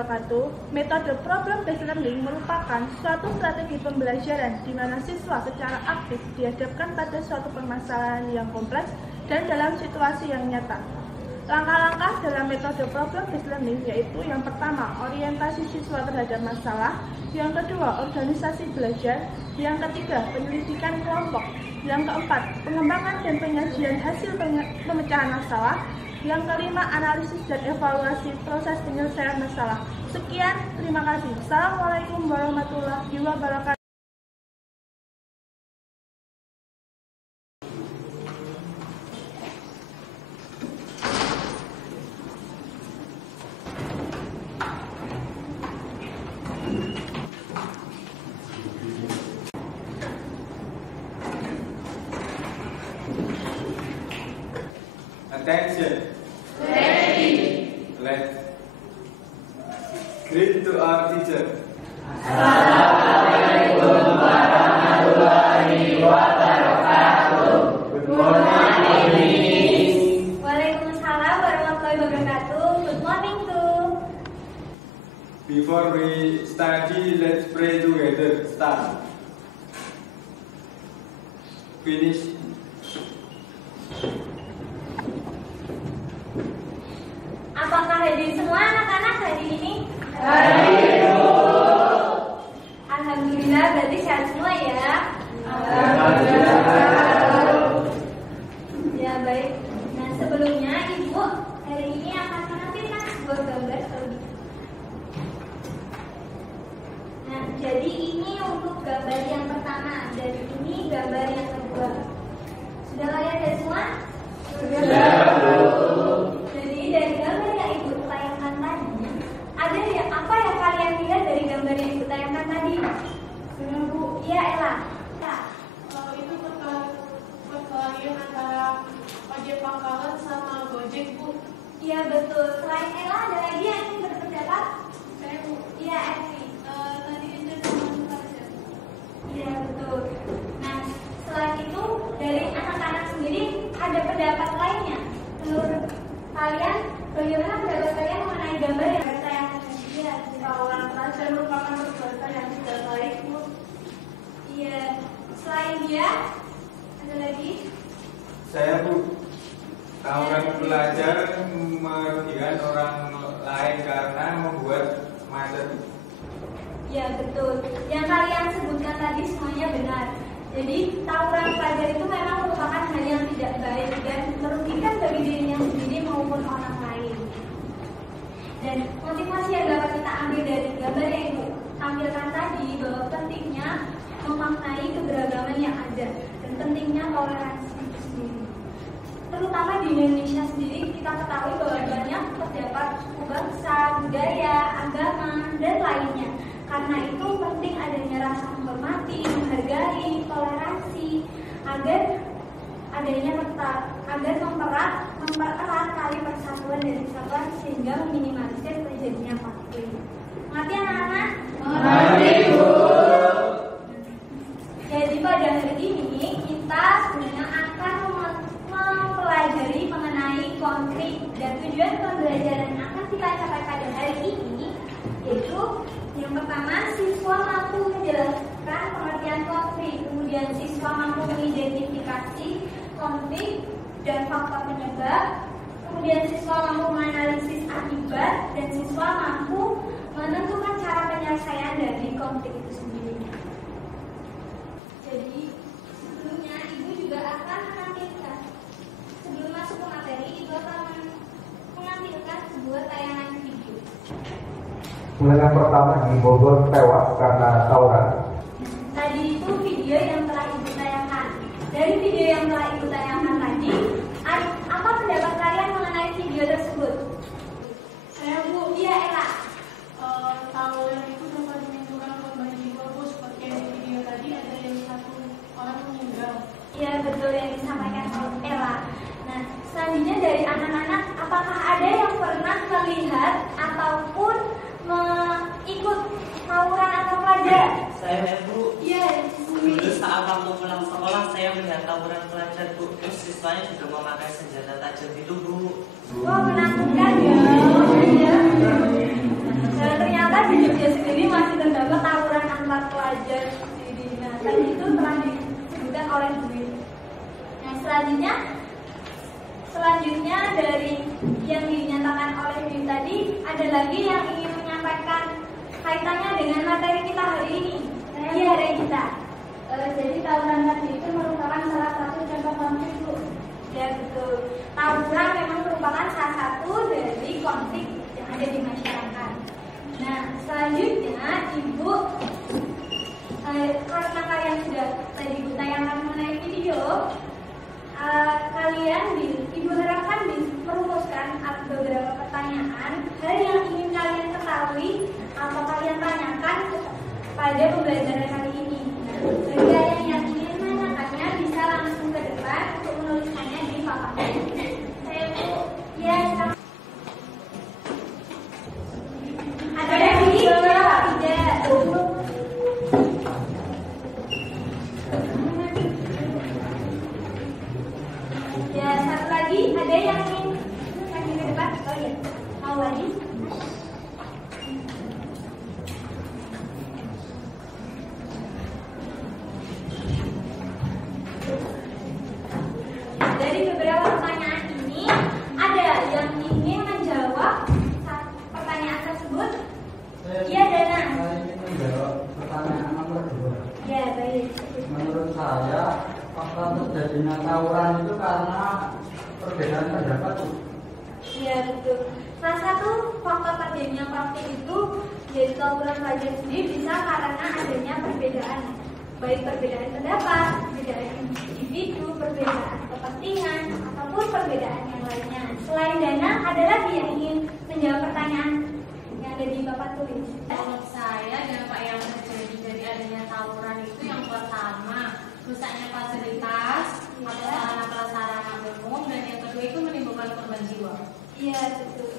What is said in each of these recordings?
wabarakatuh. Metode problem-based learning merupakan suatu strategi pembelajaran di mana siswa secara aktif dihadapkan pada suatu permasalahan yang kompleks dan dalam situasi yang nyata. Langkah-langkah dalam metode problem-based learning yaitu yang pertama, orientasi siswa terhadap masalah, yang kedua, organisasi belajar, yang ketiga, penyelidikan kelompok, yang keempat, pengembangan dan penyajian hasil pemecahan masalah, yang kelima, analisis dan evaluasi proses penyelesaian masalah. Sekian, terima kasih. Assalamualaikum warahmatullahi wabarakatuh. Attention. Ready. Let's greet to our teacher. Assalamualaikum warahmatullahi wabarakatuh. Good morning. Waalaikumsalam warahmatullahi wabarakatuh. Good morning too. Before we study, let's pray together. Start. Finish. Apakah hadir semua anak-anak hari ini? Hadir. Alhamdulillah, berarti sehat semua ya. Ya baik. Nah sebelumnya Ibu hari ini akan menampilkan sebuah gambar. Nah jadi ini untuk gambar yang pertama dan ini gambar yang kedua. Sudah kalian lihat semua? Sudah. Jadi dari gambar yang Ibu tayangkan tadi, ada ya apa yang kalian lihat dari gambar yang Ibu tayangkan tadi? Bu, iya Ella. Itu perkelahian antara ojek pangkalan sama Gojek, Bu. Iya betul. Selain Ella ada lagi yang ingin berpendapat? Saya, Bu. Iya Evi. Tadi itu sama saja. Iya betul. Nah selain itu dari anak-anak sendiri ada pendapat lainnya. Menurut kalian bagaimana pendapat kalian mengenai gambar yang ditayangkan? Iya. Tawuran pelajar merupakan perbuatan yang tidak baik, Bu. Iya. Selain dia ada lagi? Saya, Bu. Tawuran pelajar merugikan orang lain karena membuat macet. Ya betul. Yang kalian sebutkan tadi semuanya benar. Jadi tawuran pelajar itu memang merupakan hal yang tidak baik dan merugikan bagi dirinya sendiri maupun orang lain. Dan motivasi yang dapat kita ambil dari gambar yang Ibu tampilkan tadi bahwa pentingnya memaknai keberagaman yang ada dan pentingnya toleransi itu sendiri. Terutama di Indonesia sendiri kita ketahui bahwa banyak terdapat suku bangsa, budaya, agama, dan lainnya. Karena itu penting adanya rasa menghormati, menghargai, toleransi agar adanya mempererat tali persatuan dan kesatuan sehingga meminimalisir terjadinya konflik. Mengerti anak-anak? Mengerti, Bu. Jadi pada hari ini kita sebenarnya akan mempelajari mengenai konflik dan tujuan pembelajaran yang akan kita capai pada hari ini yaitu yang pertama, siswa mampu menjelaskan pengertian konflik, kemudian siswa mampu mengidentifikasi konflik dan faktor penyebab, kemudian siswa mampu menganalisis akibat, dan siswa mampu menentukan cara penyelesaian dari konflik itu sendiri. Jadi, sebelumnya Ibu juga akan menampilkan, sebelum masuk ke materi, Ibu akan menampilkan sebuah tayangan video. Yang pertama di Bogor tewas karena tawuran. Tadi itu video yang telah Ibu tayangkan. Dari video yang telah Ibu tayangkan tadi, apa pendapat kalian mengenai video tersebut? Saya, Bu. Iya, Ella. Tawuran itu dapat menimbulkan korban jiwa, Bu. Seperti yang di video tadi ada yang satu orang meninggal. Iya, betul yang disampaikan oleh Ella. Nah, selanjutnya dari anak-anak, apakah ada yang pernah melihat ataupun ikut tawuran atau pelajar? Saya, Bu. Iya, Dulu saat waktu pulang sekolah saya melihat tawuran pelajar, Bu. Terus siswanya juga memakai senjata tajam itu, Bu. Wah, menakutkan ya. Iya. Dan pelajar sendiri. Nah, tadi itu telah disebutkan oleh Dwi. Nah, selanjutnya dari yang dinyatakan oleh Dwi tadi, ada lagi yang ingin menyampaikan kaitannya dengan materi kita hari ini. Iya, Regita. Jadi tawuran tadi itu merupakan salah satu contoh konflik, Bu. Ya, betul. Tawuran memang merupakan salah satu dari konflik yang ada di masyarakat. Nah, selanjutnya Ibu, karena kalian sudah tadi Ibu tayangkan mengenai video, Ibu harapkan merumuskan beberapa pertanyaan hal yang ingin kalian ketahui atau kalian tanyakan pada pembelajaran kali ini. Nah, bagi kalian yang ingin menanyakannya bisa langsung ke depan untuk menuliskannya di papan. Saya Bu, ya. Ada lagi? Tidak. Ya, satu lagi. Ada yang ingin lagi ke depan? Oh iya, mau lagi? Dari beberapa pertanyaan ini, ada yang ingin menjawab pertanyaan tersebut? Iya, Dana. Saya ingin menjawab pertanyaan nomor 2. Ya, baik. Menurut saya, fakta terjadinya tawuran itu karena perbedaan pendapat. Iya, betul. Salah satu faktor terjadinya konflik itu yaitu tawuran pelajar sendiri bisa karena adanya perbedaan, baik perbedaan pendapat, perbedaan individu, perbedaan kepentingan, ataupun perbedaan yang lainnya. Selain Dana, ada lagi yang ingin menjawab pertanyaan yang ada di papan tulis? Menurut saya dampak yang terjadi dari adanya tawuran itu yang pertama rusaknya fasilitas atau sarana-prasarana umum, dan yang kedua itu menimbulkan korban jiwa. Iya, betul.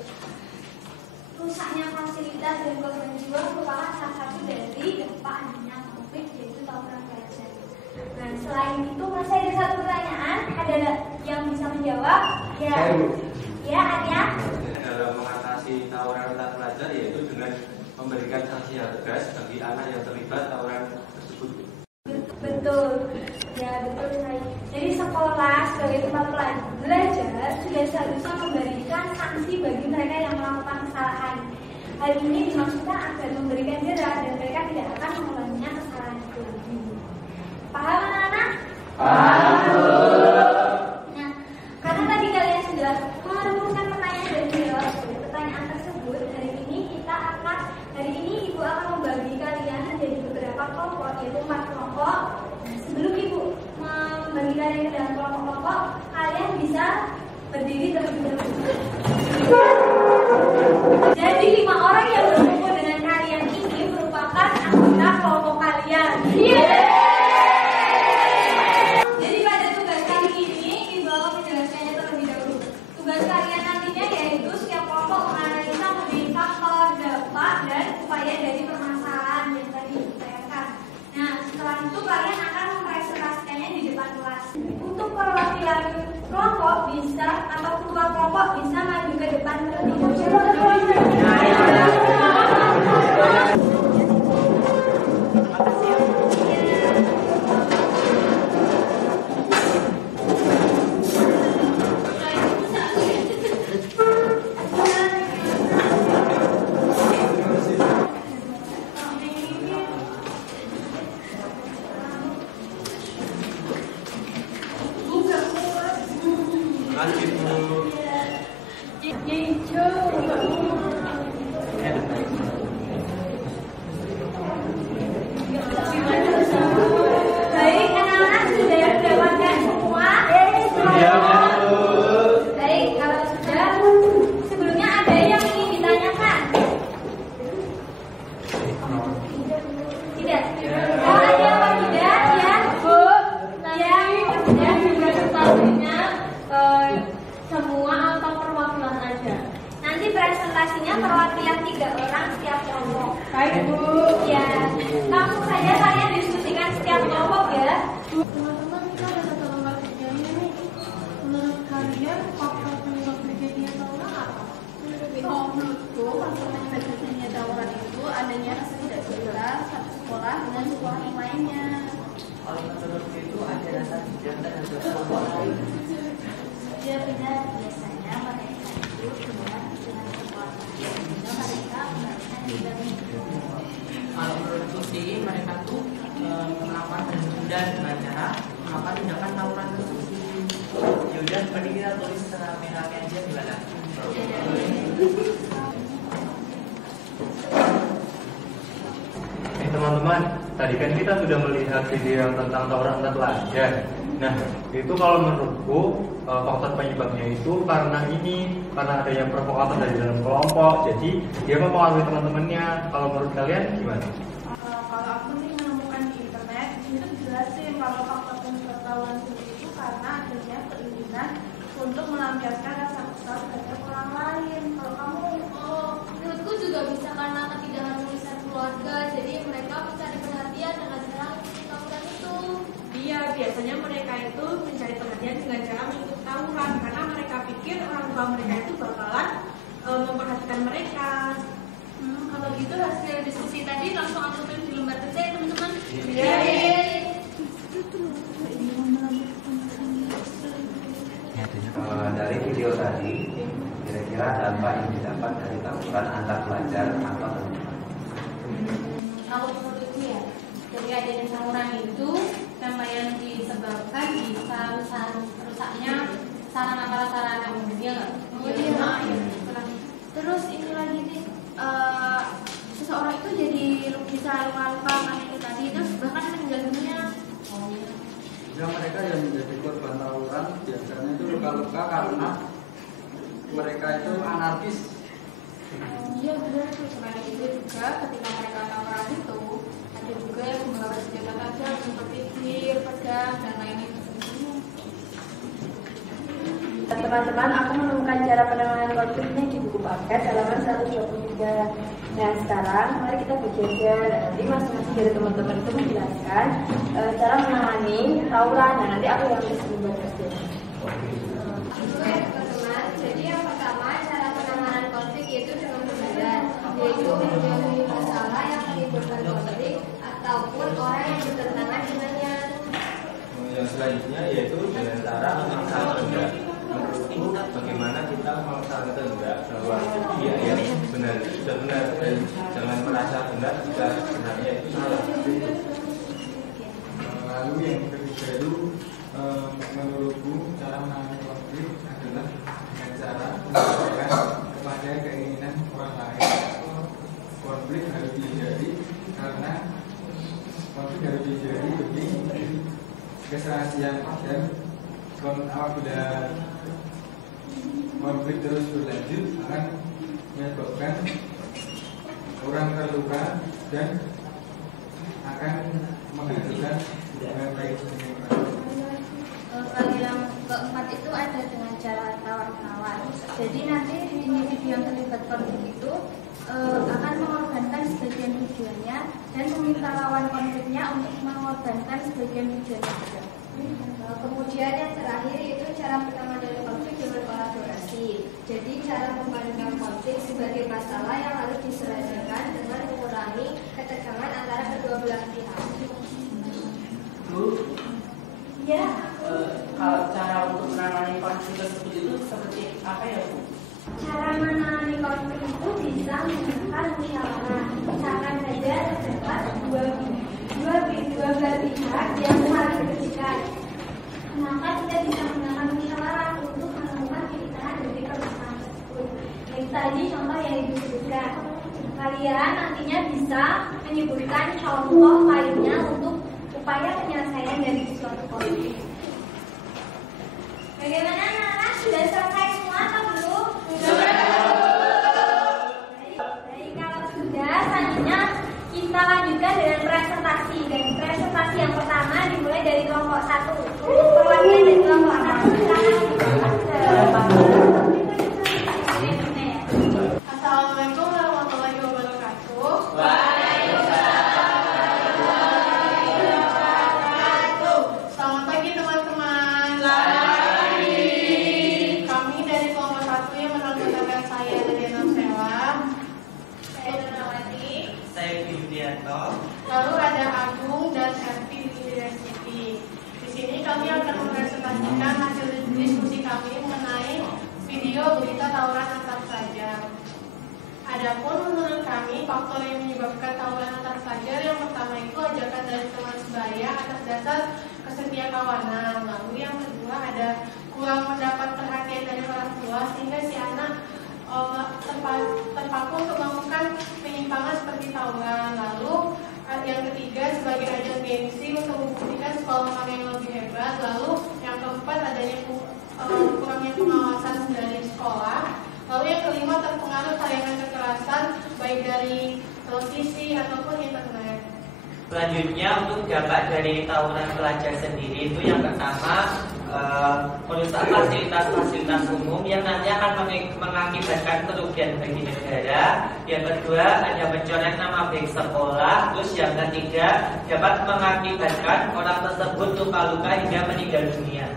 Rusaknya fasilitas dan korban jiwa merupakan salah satu dari dampak adanya konflik yaitu tawuran pelajar. Nah, selain itu masih ada satu pertanyaan, ada yang bisa menjawab? Ya, ya, Arya. Dalam mengatasi tawuran antar pelajar yaitu dengan memberikan sanksi yang tegas bagi anak yang terlibat tawuran tersebut. Betul, ya betul sekali. Jadi sekolah sebagai tempat belajar sudah seharusnya memberikan sanksi bagi mereka yang melakukan kesalahan. Hal ini dimaksudkan agar memberikan jera dan mereka tidak akan mengulanginya kesalahan itu lagi. Paham anak-anak? Paham. Nah, karena tadi kalian sudah merumuskan pertanyaan dan menjawab pertanyaan tersebut, hari ini Ibu akan membagi kalian menjadi beberapa kelompok, yaitu 4 kelompok. Sebelum Ibu membagi kalian ke dalam kelompok-kelompok, kalian bisa berdiri terlebih dahulu. Jadi 5 orang yang berkumpul dengan kalian ini merupakan anggota kelompok kalian. Jadi pada tugas kali ini Ibu akan menjelaskannya terlebih dahulu. Tugas kalian nantinya yaitu setiap kelompok menganalisa mengenai faktor, dampak, dan upaya dari permasalahan yang tadi ditanyakan. Nah, setelah itu kalian akan mempresentasikannya di depan kelas. Untuk perwakilan kelompok bisa atau ketua kelompok bisa maju ke depan Baik, anak-anak sudah mendapatkan semua? Baik, kalau sudah, sebelumnya ada yang ingin ditanyakan? Tidak? Oh, ada apa tidak? Ya, Bu? Ya, sudah juga sepastinya semua atau perwakilan saja? Nanti presentasinya perwakilan 3 orang setiap kelompok. Baik, Bu. Ya, langsung saja kalian diskusikan setiap kelompok ya. Teman-teman, kita ada satu lembar kerjanya nih. Menurut kalian faktor penyebab terjadinya tawuran apa? Oh, menurutku faktor penyebab terjadinya tawuran itu adanya rasa tidak suka satu sekolah dengan sekolah lainnya. Kalau menurutku itu ada rasa dendam terhadap kelompok lain. Ya benar, biasanya mereka itu dengan sebuah sehingga mereka melakukan dendam. Kalau menurutku sih mereka tuh melakukan dendam dengan cara melakukan tindakan tawuran tersebut. Yaudah, mending kita tulis rame-rame aja gimana? Teman-teman, tadi kan kita sudah melihat video yang tentang tawuran antar pelajar. Nah, itu kalau menurutku faktor penyebabnya itu karena adanya provokator dari dalam kelompok. Jadi dia mempengaruhi teman-temannya. Kalau menurut kalian gimana? Kalau aku nih menemukan di internet, itu jelasin kalau faktor penyebab tawuran itu karena adanya keinginan untuk melampiaskan rasa kesal terhadap orang lain. Kalau kamu, Menurutku juga bisa karena ketidakharmonisan keluarga, jadi mereka mencari perhatian dengan cara mengikuti tawuran itu. iya biasanya mereka itu mencari perhatian dengan cara mengikuti tawuran karena mereka pikir orang tua mereka itu bakalan memperhatikan mereka. Kalau gitu hasil diskusi tadi langsung aku tulis di lembar kerja ya teman-teman. Iya. Dari video tadi, kira-kira apa yang didapat dari tawuran antar pelajar atau teman-teman? Kalau menurutku ya, dari adanya tawuran itu yang disebabkan bisa rusaknya sarana prasarana umum ya nggak? Terus ini lagi nih, seseorang itu jadi bisa luka-luka karena itu tadi, terus bahkan meninggal dunia. Ya, mereka yang menjadi korban tawuran biasanya itu luka-luka karena mereka itu anarkis. Iya benar tuh. Selain itu juga ketika mereka tawuran itu ada juga yang membawa senjata tajam seperti tir, pedang dan lainnya. Teman-teman, aku menemukan cara penanganan konfliknya di buku paket halaman 123. Nah, sekarang mari kita berjajar. Nanti masing-masing dari teman-teman itu menjelaskan cara menangani tawuran. Nah, nanti aku yang bisa membuat kerja. Teman-teman, jadi yang pertama cara penanganan konflik yaitu dengan bersadar, yaitu menjauhi masalah yang menimbulkan konflik ataupun orang yang bertentangan dengannya. Yang selanjutnya yaitu dengan cara memaksa kehendak. Menurutku bagaimana kita memaksa kehendak bahwa iya ya benar sudah benar dan jangan merasa benar jika sebenarnya itu salah. Lalu yang ketiga itu menurutku cara menangani konflik adalah dengan cara menyampaikan kepada keinginan orang lain. Konflik harus dihindari karena konflik harus dihindari demi keserasian dan apabila konflik terus berlanjut akan menyebabkan orang terluka dan akan menghasilkan hubungan baik dengan orang. Kalau yang keempat itu ada dengan cara tawar-tawar. Jadi nanti individu yang terlibat konflik itu akan mengorbankan sebagian tujuannya dan meminta lawan konfliknya untuk mengorbankan sebagian tujuannya juga. Kemudian yang terakhir itu cara penanganan konflik dengan kolaborasi. Jadi cara memandang konflik sebagai masalah yang harus diselesaikan dengan mengurangi ketegangan antara kedua belah pihak. Ya. Kalau cara untuk menangani konflik tersebut itu seperti apa ya Bu? Cara menangani konflik itu bisa menggunakan musyawarah. Misalkan saja terdapat dua belah pihak yang saling bercerai. Maka kita bisa menggunakan musyawarah untuk menemukan pilihan dari permasalahan tersebut. Yang tadi contoh yang disebutkan. Kalian nantinya bisa menyebutkan contoh lainnya untuk upaya penyelesaian dari suatu konflik. Bagaimana anak-anak? Sudah selesai semua atau belum? Sudah. Baik, kalau sudah, selanjutnya kita lanjutkan dengan presentasi. Dan presentasi yang pertama dimulai dari kelompok 1. Perwakilan dari kelompok 6. Assalamualaikum warahmatullahi wabarakatuh. Selamat pagi teman-teman. Kami dari kelompok 1 yang menanggung saya dari Nansela. Saya Nurmawati. Saya Widianto. Lalu ada Agung dan ini kami akan mempresentasikan hasil diskusi kami mengenai video berita tawuran antar pelajar. Adapun menurut kami, faktor yang menyebabkan tawuran antar pelajar yang pertama itu ajakan dari teman sebaya atas dasar kesetiakawanan. Lalu yang kedua ada kurang mendapat perhatian dari orang tua sehingga si anak terpaku untuk melakukan penyimpangan seperti tawuran. Lalu yang ketiga sebagai ajang gengsi untuk membuktikan sekolah mana yang lebih hebat. Lalu yang keempat adanya kurangnya pengawasan dari sekolah. Lalu yang kelima terpengaruh tayangan kekerasan baik dari televisi ataupun internet. Selanjutnya untuk dampak dari tawuran pelajar sendiri itu yang pertama merusak fasilitas umum yang nanti akan mengakibatkan kerugian bagi negara. Yang kedua ada mencoreng nama baik sekolah. Terus yang ketiga dapat mengakibatkan orang tersebut luka-luka hingga meninggal dunia.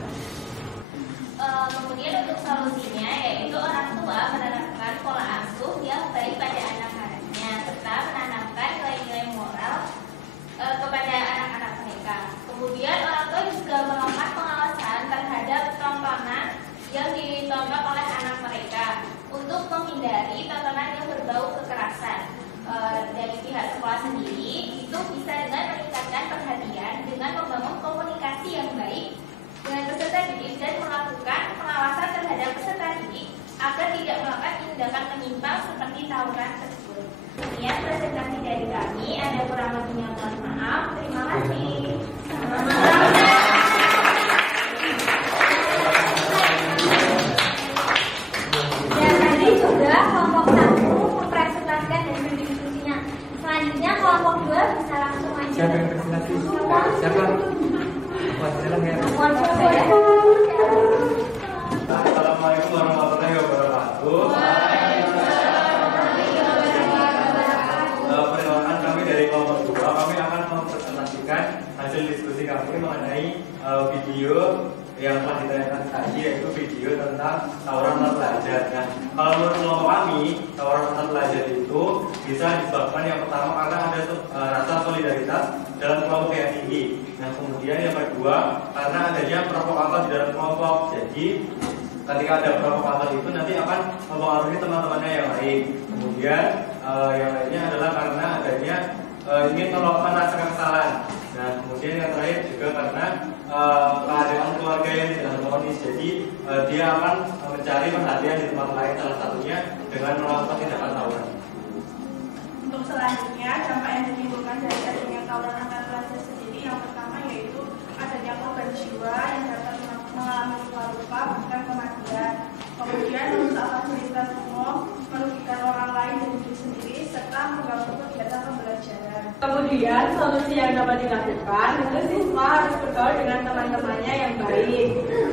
Kemudian untuk solusinya yaitu orang tua menerapkan pola asuh yang baik pada anak-anaknya serta menanamkan nilai-nilai moral kepada anak-anak mereka. Kemudian orang tua juga melakukan pengawasan terhadap tontonan yang ditonton oleh anak mereka untuk menghindari tontonan yang berbau kekerasan. Dari pihak sekolah sendiri itu bisa dengan meningkatkan perhatian dengan membangun komunikasi yang baik dengan peserta didik dan melakukan pengawasan terhadap peserta didik agar tidak melakukan tindakan menyimpang seperti tawuran tersebut. Sekian presentasi dari kami. Ada kurang lebihnya mohon maaf. Terima kasih. Ya, tadi sudah kelompok 1 mempresentasikan dan berdiskusinya. Selanjutnya kelompok 2 bisa langsung aja. Siapa yang presentasi? Siapa? Assalamualaikum warahmatullahi wabarakatuh. Perkenalkan kami dari kelompok 2. Kami akan mempresentasikan hasil diskusi kami mengenai video yang telah ditayangkan tadi, yaitu video tentang tawuran antar pelajar. Nah, kalau menurut kelompok kami, tawuran antar pelajar itu bisa disebabkan yang pertama karena ada rasa solidaritas dalam kelompok yang tinggi. Nah, kemudian yang kedua karena adanya provokator di dalam kelompok. Jadi ketika ada provokator itu nanti akan mempengaruhi teman-temannya yang lain. Kemudian yang lainnya adalah karena adanya ingin melakukan rasa kekesalan. Nah, kemudian yang terakhir juga karena keadaan keluarga yang tidak harmonis. Jadi dia akan mencari perhatian di tempat lain, salah satunya dengan melakukan tindakan tawuran. Untuk selanjutnya, dampak yang ditimbulkan dari adanya tawuran antar pelajar sendiri yang pertama yaitu adanya korban jiwa yang dapat mengalami luka-luka bahkan kematian. Kemudian merusak fasilitas umum, merugikan orang lain dan diri sendiri serta mengganggu kegiatan pembelajaran. Kemudian solusi yang dapat dilakukan itu siswa harus bergaul dengan teman-temannya yang baik.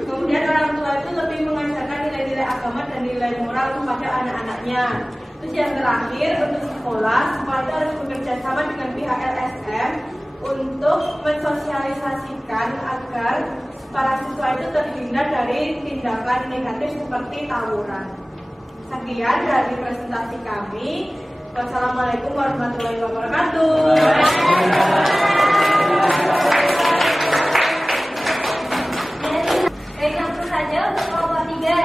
Kemudian orang tua itu lebih mengajarkan nilai-nilai agama dan nilai moral kepada anak-anaknya. Terus yang terakhir untuk sekolah itu harus bekerja sama dengan pihak LSM untuk mensosialisasikan agar para siswa itu terhindar dari tindakan negatif seperti tawuran. Sekian dari presentasi kami. Wassalamualaikum warahmatullahi wabarakatuh. Baik, langsung saja untuk kelompok 3.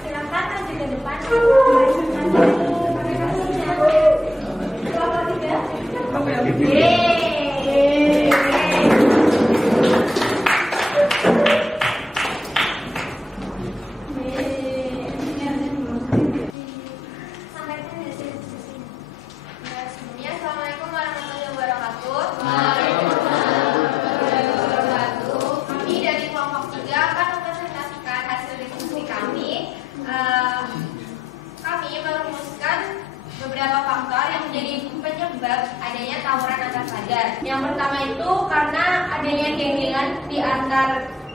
Silakan maju ke depan. Kelompok 3. Kami merumuskan beberapa faktor yang menjadi penyebab adanya tawuran antar pelajar. Yang pertama itu karena adanya geng-gengan di antar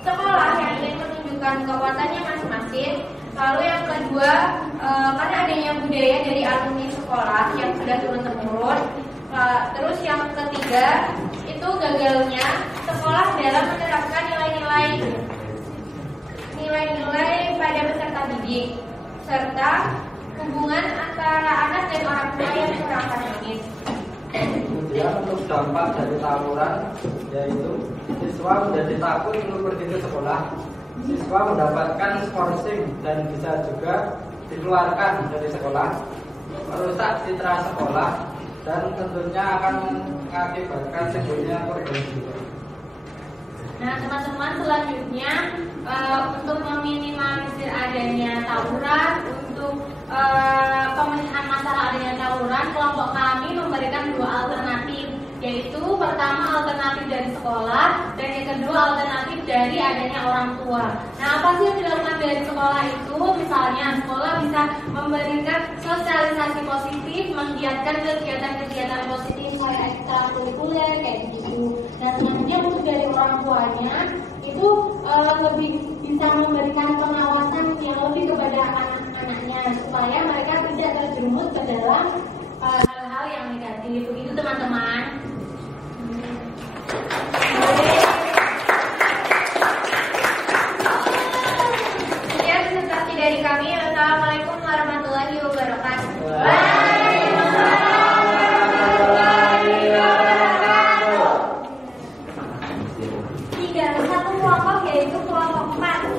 sekolah yang ingin menunjukkan kekuatannya masing-masing. Lalu yang kedua karena adanya budaya dari alumni sekolah yang sudah turun-temurun. Terus yang ketiga itu gagalnya sekolah dalam menerapkan nilai-nilai pada peserta didik serta hubungan antara anak dan orang tua yang kurang harmonis. Kemudian untuk dampak dari tawuran yaitu siswa menjadi takut untuk pergi ke sekolah, siswa mendapatkan skorsing dan bisa juga dikeluarkan dari sekolah, merusak citra sekolah, dan tentunya akan mengakibatkan sembuhnya korban jiwa. Nah, teman-teman, selanjutnya untuk meminimalisir adanya tawuran, untuk pemecahan masalah adanya tawuran, kelompok kami memberikan 2 alternatif, yaitu pertama alternatif dari sekolah dan yang kedua alternatif dari adanya orang tua. Nah, apa sih yang dilakukan dari sekolah itu? Misalnya sekolah bisa memberikan sosialisasi positif, menggiatkan kegiatan-kegiatan positif kayak ekstrakurikuler kayak gitu. Dan selanjutnya untuk dari orang tuanya itu lebih bisa memberikan pengawasan yang lebih kepada anak-anaknya supaya mereka tidak terjerumus ke dalam hal-hal yang negatif. Begitu teman-teman. Sekian presentasi dari kami. Assalamualaikum warahmatullahi wabarakatuh. Satu kelompok yaitu kelompok 4.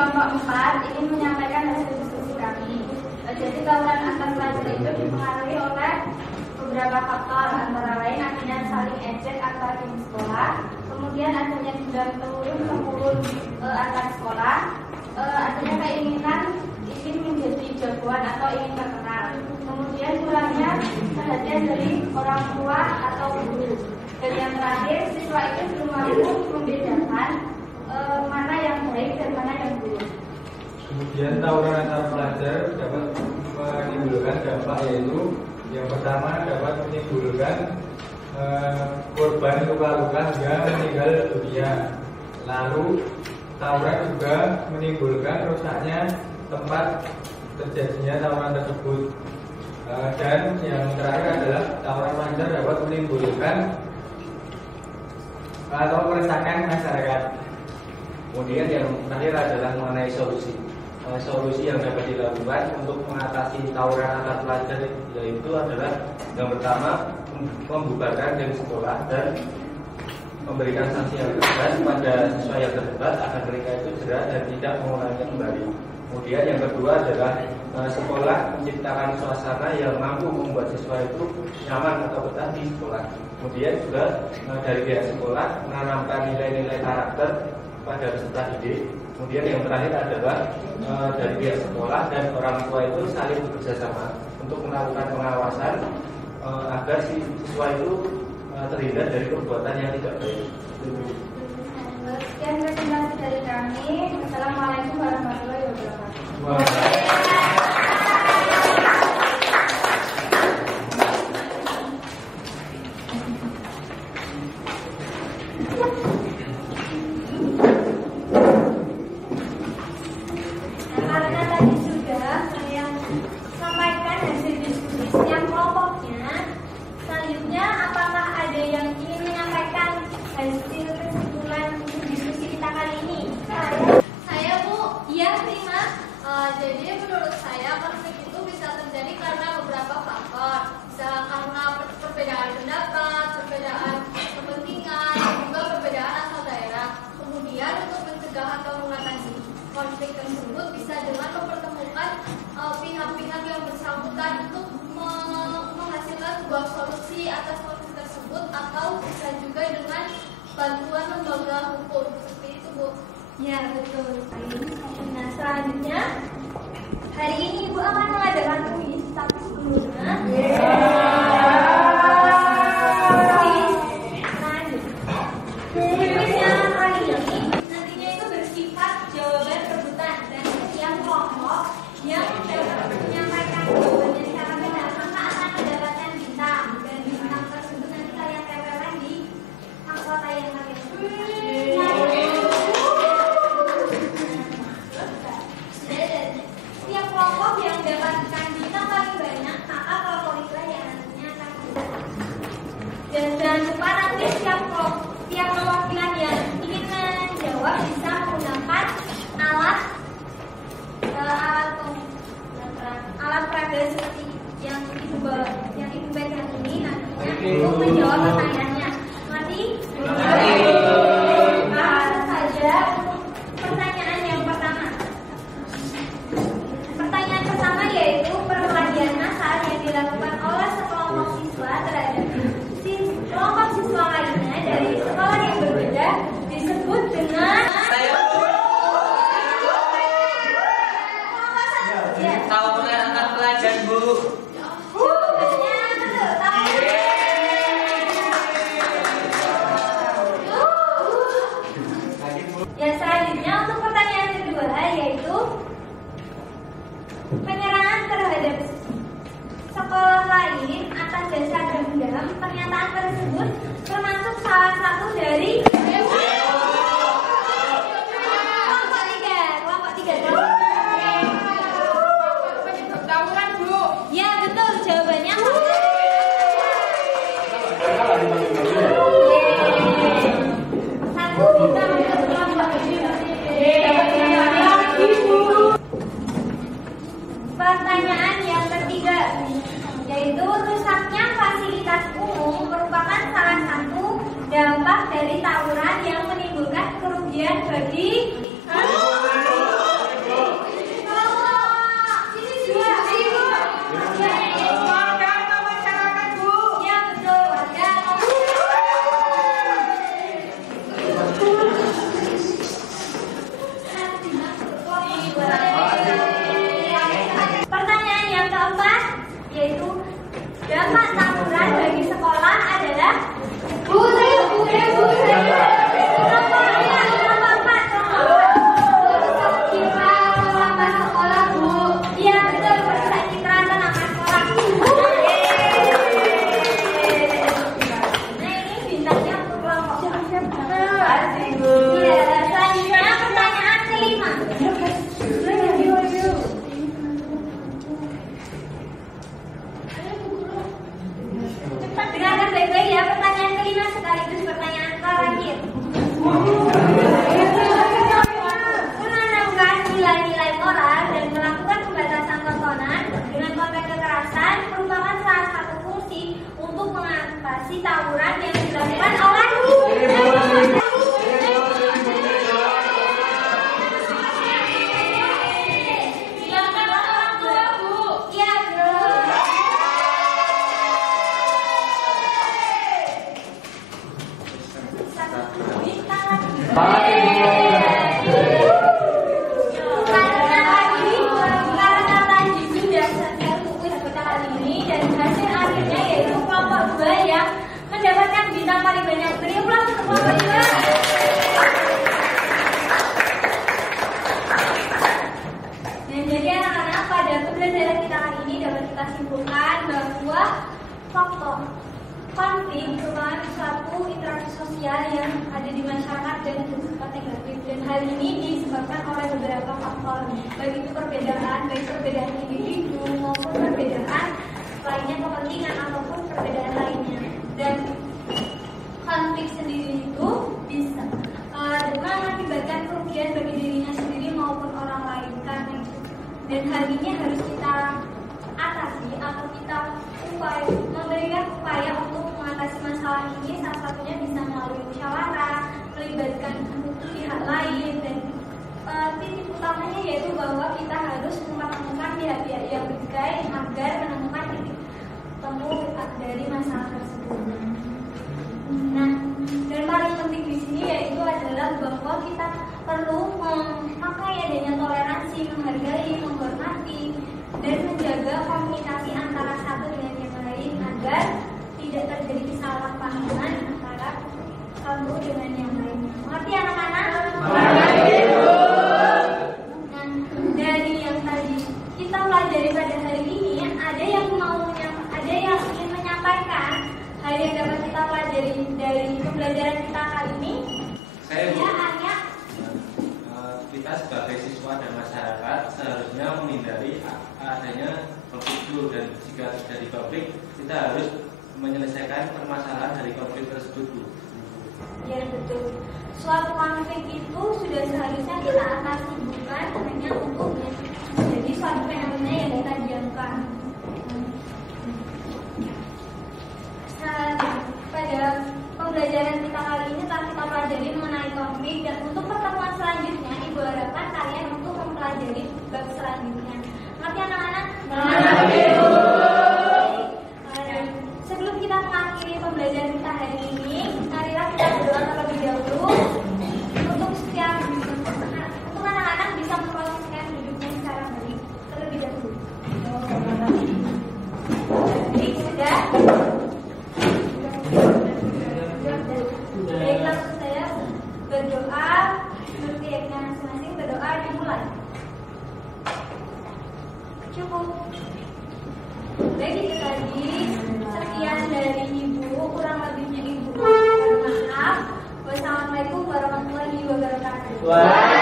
Kelompok 4 ingin menyampaikan hasil diskusi kami. Jadi tawuran antar pelajar itu dipengaruhi oleh beberapa faktor, antara lain adanya saling ejek antar tim sekolah, kemudian adanya dendam temurun antar sekolah, adanya keinginan ingin menjadi jagoan atau ingin terkenal, kemudian kurangnya perhatian dari orang tua atau guru, dan yang terakhir siswa itu belum mampu membedakan mana yang baik dan mana yang buruk. Kemudian tawuran antar pelajar dapat menimbulkan dampak, yaitu yang pertama dapat menimbulkan korban luka-luka hingga meninggal dunia. Lalu tawuran juga menimbulkan rusaknya tempat terjadinya tawuran tersebut. Dan yang terakhir adalah tawuran pelajar dapat menimbulkan atau meresahkan masyarakat. Kemudian yang terakhir adalah mengenai solusi. Solusi yang dapat dilakukan untuk mengatasi tawuran antar pelajar yaitu adalah yang pertama membubarkan dari sekolah dan memberikan sanksi yang tegas pada siswa yang terlibat agar mereka itu jerah dan tidak mengulangi kembali. Kemudian yang kedua adalah sekolah menciptakan suasana yang mampu membuat siswa itu nyaman atau betah di sekolah. Kemudian juga dari pihak sekolah menanamkan nilai-nilai karakter pada peserta didik. Kemudian yang terakhir adalah dari pihak sekolah dan orang tua itu saling bekerja sama untuk melakukan pengawasan agar si siswa itu terhindar dari perbuatan yang tidak baik. Sekian presentasi dari kami. Assalamualaikum warahmatullahi wabarakatuh. Karena tadi sudah saya sampaikan hasil diskusi setiap kelompoknya, selanjutnya apakah ada yang ingin menyampaikan hasil kesimpulan untuk diskusi kita kali ini? Saya Bu, iya terima. Jadi menurut saya konflik itu bisa terjadi karena beberapa faktor, bisa karena perbedaan pendapat, perbedaan kepentingan, dan juga perbedaan asal daerah. Kemudian untuk mencegah atau mengatasi konflik tersebut bisa dengan mempertemukan pihak-pihak yang bersangkutan untuk menghasilkan sebuah solusi atas konflik tersebut, atau bisa juga dengan bantuan lembaga hukum. Seperti itu Bu. Ya betul. Nah selanjutnya hari ini Ibu akan mengadakan kuis, tapi sebelumnya kuisnya kali ini nantinya itu bersifat jawaban rebutan, dan setiap kelompok yang dapat menyampaikan jawabannya secara benar maka akan mendapatkan bintang, dan bintang tersebut Dan jangan lupa nanti tiap perwakilan yang ingin menjawab bisa menggunakan alat peraga seperti yang ibu pegang ini nantinya untuk menjawab pertanyaannya. Nanti langsung saja pertanyaan yang pertama. Pertanyaan pertama yaitu perkelahian massal yang dilakukan oleh sekelompok siswa terhadap kelompok siswa lainnya dari sekolah yang berbeda disebut dengan tawuran antar pelajar, Bu. Yang selanjutnya untuk pertanyaan kedua yaitu penyerangan terhadap sekolah lain atas dasar dendam. Pernyataan tersebut termasuk salah satu dari kelompok tiga. Tawuran, Bu. Ya betul, jawabannya. Satu bintang untuk kelompok Pertanyaan yang ketiga yaitu rusaknya fasilitas umum merupakan salah satu dampak dari tawuran yang menimbulkan kerugian bagi Pertanyaan yang keempat yaitu dampak tawuran bagi sekolah adalah dengarkan baik-baik ya, pertanyaan kelima sekaligus pertanyaan terakhir. Menanamkan nilai-nilai moral dan melakukan pembatasan tontonan dengan konteks kekerasan merupakan salah satu fungsi untuk mengatasi tawuran yang dilakukan oleh mendapatkan bintang paling banyak. Beri aplaus untuk kelompok 2. Dan jadi anak-anak, pada pembelajaran kita kali ini dapat kita simpulkan bahwa faktor konflik merupakan suatu interaksi sosial yang ada di masyarakat dan bersifat negatif, dan hal ini disebabkan oleh beberapa faktor, baik itu perbedaan individu maupun perbedaan lainnya kepentingan ataupun perbedaan lainnya. Dan konflik sendiri itu bisa mengakibatkan kerugian bagi dirinya sendiri maupun orang lain karena itu. Dan hal ini harus kita atasi atau kita memberikan upaya untuk mengatasi masalah ini. Salah satunya bisa melalui musyawarah, melibatkan pihak lain, dan titik utamanya yaitu bahwa kita harus menemukan pihak-pihak yang berkait agar menemukan titik temu dari masalah tersebut. Nah, dan paling penting di sini yaitu adalah bahwa kita perlu memakai adanya toleransi, menghargai, menghormati, dan menjaga komunikasi antara satu dengan yang lain agar tidak terjadi kesalahpahaman antara satu dengan yang lain. Mengerti anak-anak? Nah, dari yang tadi kita pelajari pada hari ini, ada yang ingin menyampaikan hal yang dapat kita pelajari dari pembelajaran kita kali ini. Kita sebagai siswa dan masyarakat seharusnya menghindari adanya konflik, dan jika terjadi konflik kita harus menyelesaikan permasalahan dari konflik tersebut, Bu? Ya betul. Suatu konflik itu sudah seharusnya kita atasi, bukan hanya untuk menjadi suatu fenomena yang kita diamkan. Pada pembelajaran kita kali ini telah kita pelajari mengenai konflik, dan untuk pertemuan selanjutnya Ibu harapkan kalian untuk mempelajari bab selanjutnya. Ngerti anak-anak? Sebelum kita mengakhiri pembelajaran kita hari ini, marilah kita berdoa terlebih dahulu untuk anak-anak bisa memproseskan hidupnya secara baik terlebih dahulu. Baik, sudah. Baik, langsung saya berdoa seperti yang masing-masing berdoa dimulai. Cukup. Baik, itu tadi sekian dari Ibu, kurang lebihnya Ibu mohon maaf. Wassalamualaikum warahmatullahi wabarakatuh.